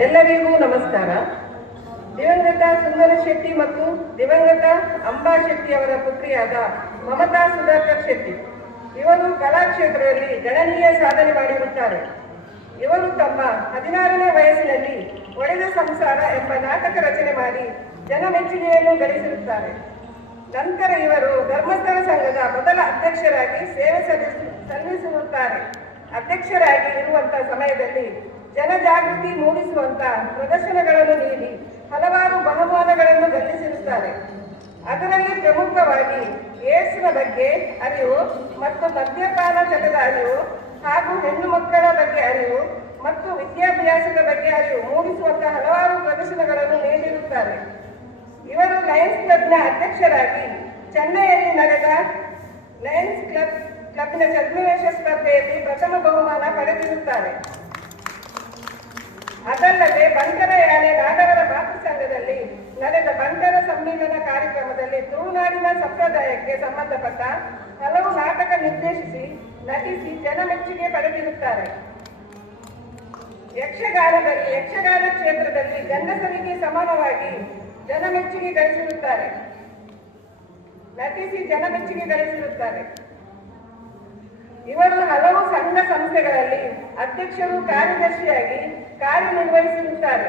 ಎಲ್ಲರಿಗೂ ನಮಸ್ಕಾರ. ದಿವಂಗತ ಸುಂದರ ಶೆಟ್ಟಿ ಮತ್ತು ದಿವಂಗತ ಅಂಬಾ ಶೆಟ್ಟಿ ಅವರ ಪುತ್ರಿಯಾದ ಮಮತಾ ಸುಧಾಕರ್ ಶೆಟ್ಟಿ ಇವರು ಕಲಾಕ್ಷೇತ್ರದಲ್ಲಿ ಗಣನೀಯ ಸಾಧನೆ ಮಾಡಿರುತ್ತಾರೆ. ಇವರು ತಮ್ಮ 16ನೇ ವಯಸ್ಸಿನಲ್ಲಿ ಒಡೆದ ಸಂಸಾರ ಎಂಬ ನಾಟಕ ರಚನೆ ಮಾಡಿ ಜನಮೆಚ್ಚುಗೆಯನ್ನು ಗಳಿಸಿರುತ್ತಾರೆ. ನಂತರ ಇವರು ಧರ್ಮಸ್ಥಳ ಸಂಘದ ಮೊದಲ ಅಧ್ಯಕ್ಷರಾಗಿ ಸೇವೆ ಸಲ್ಲಿಸಿರುತ್ತಾರೆ. ಅಧ್ಯಕ್ಷರಾಗಿ ಇರುವಂತಹ ಸಮಯದಲ್ಲಿ ಜನಜಾಗೃತಿ ಮೂಡಿಸುವಂತ ಪ್ರದರ್ಶನಗಳನ್ನು ನೀಡಿ ಹಲವಾರು ಬಹುಮಾನಗಳನ್ನು ಗಳಿಸಿರುತ್ತಾರೆ. ಅದರಲ್ಲಿ ಪ್ರಮುಖವಾಗಿ ಏಡ್ಸ್ನ ಬಗ್ಗೆ ಅರಿವು ಮತ್ತು ಮದ್ಯಪಾನ ಚಟದ ಅರಿವು ಹಾಗೂ ಹೆಣ್ಣು ಮಕ್ಕಳ ಬಗ್ಗೆ ಅರಿವು ಮತ್ತು ವಿದ್ಯಾಭ್ಯಾಸದ ಬಗ್ಗೆ ಅರಿವು ಮೂಡಿಸುವಂತಹ ಹಲವಾರು ಪ್ರದರ್ಶನಗಳನ್ನು ನೀಡಿರುತ್ತಾರೆ. ಇವರು ಲಯನ್ಸ್ ಕ್ಲಬ್ನ ಅಧ್ಯಕ್ಷರಾಗಿ ಚೆನ್ನೈಯಲ್ಲಿ ನಡೆದ ಲಯನ್ಸ್ ಕ್ಲಬ್ನ ಛದ್ಮವೇಷ ಸ್ಪರ್ಧೆಯಲ್ಲಿ ಪ್ರಥಮ ಬಹುಮಾನ ಪಡೆದಿರುತ್ತಾರೆ. ಅದಲ್ಲದೆ ಬಂಟರ ಯಾನೆ ನಾಡವರ ಮಾತೃ ಸಂಘದಲ್ಲಿ ನಡೆದ ಬಂಟರ ಸಮ್ಮೇಳನ ಕಾರ್ಯಕ್ರಮದಲ್ಲಿ ತುಳುನಾಡಿನ ಸಂಪ್ರದಾಯಕ್ಕೆ ಸಂಬಂಧಪಟ್ಟ ಹಲವು ನಾಟಕ ನಿರ್ದೇಶಿಸಿ ನಟಿಸಿ ಜನಮೆಚ್ಚುಗೆ ಪಡೆದಿರುತ್ತಾರೆ. ಯಕ್ಷಗಾನ ಕ್ಷೇತ್ರದಲ್ಲಿ ಗಂಡಸರಿಗೆ ಸಮಾನವಾಗಿ ಜನಮೆಚ್ಚುಗೆ ಗಳಿಸಿರುತ್ತಾರೆ. ನಟಿಸಿ ಜನಮೆಚ್ಚುಗೆ ಗಳಿಸಿರುತ್ತಾರೆ. ಇವರು ಹಲವು ಸಂಘ ಸಂಸ್ಥೆಗಳಲ್ಲಿ ಅಧ್ಯಕ್ಷರು ಕಾರ್ಯದರ್ಶಿಯಾಗಿ ಕಾರ್ಯನಿರ್ವಹಿಸಿರುತ್ತಾರೆ.